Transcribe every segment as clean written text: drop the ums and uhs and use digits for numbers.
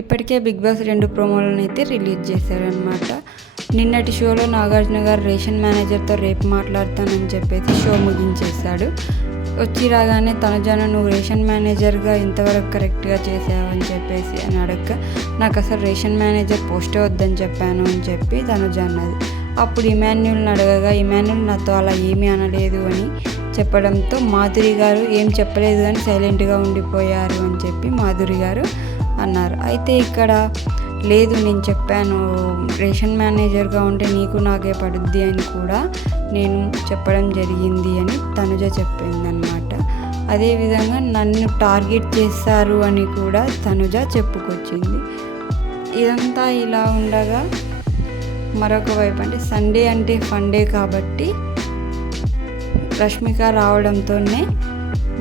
ఇప్పటికే big boss 2 ప్రోమోలను అయితే release చేశారనమాట. నిన్నటి షోలో నాగార్జున గారు రేషన్ మేనేజర్తో రేపు మాట్లాడతానని చెప్పేసి షో ముగించేశాడు. వచ్చి రాగానే తనుజను నువ్వు రేషన్ మేనేజర్గా ఇంతవరకు కరెక్ట్గా చేసావని చెప్పేసి అని అడగగా నాకు అసలు రేషన్ మేనేజర్ పోస్టే వద్దని చెప్పాను అని చెప్పి తనుజ అన్నది. అప్పుడు ఇమాన్యుల్ని అడగగా ఇమాన్యుల్ నాతో అలా ఏమీ అనలేదు అని చెప్పడంతో మాధురి గారు ఏం చెప్పలేదు కానీ సైలెంట్గా ఉండిపోయారు అని చెప్పి మాధురి గారు అన్నారు. అయితే ఇక్కడ లేదు నేను చెప్పాను రేషన్ మేనేజర్గా ఉంటే నీకు నాకే పడుద్ది అని కూడా నేను చెప్పడం జరిగింది అని తనుజ చెప్పిందనమాట. అదేవిధంగా నన్ను టార్గెట్ చేస్తారు అని కూడా తనుజ చెప్పుకొచ్చింది. ఇదంతా ఇలా ఉండగా మరొక వైపు అంటే సండే అంటే ఫండే కాబట్టి రష్మిక రావడంతోనే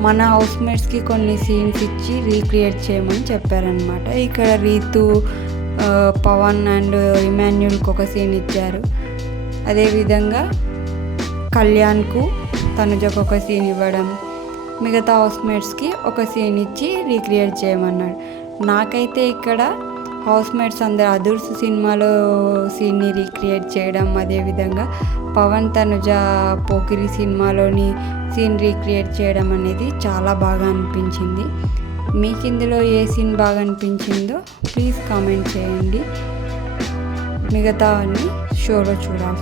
మన హౌస్మేట్స్కి కొన్ని సీన్స్ ఇచ్చి రీక్రియేట్ చేయమని చెప్పారనమాట. ఇక్కడ రీతు, పవన్ అండ్ ఇమాన్యుల్కి ఒక సీన్ ఇచ్చారు. అదేవిధంగా కళ్యాణ్కు తనుజకు ఒక సీన్ ఇవ్వడం, మిగతా హౌస్మేట్స్కి ఒక సీన్ ఇచ్చి రీక్రియేట్ చేయమన్నాడు. నాకైతే ఇక్కడ హౌస్మేట్స్ అందరు అదుర్స్ సినిమాలో సీన్ని రీక్రియేట్ చేయడం, అదేవిధంగా పవన్ తనుజ పోకిరి సినిమాలోని సీన్ రీక్రియేట్ చేయడం అనేది చాలా బాగా అనిపించింది. మీకు ఇందులో ఏ సీన్ బాగా అనిపించిందో ప్లీజ్ కామెంట్ చేయండి. మిగతా అన్ని షోలో చూడాలి.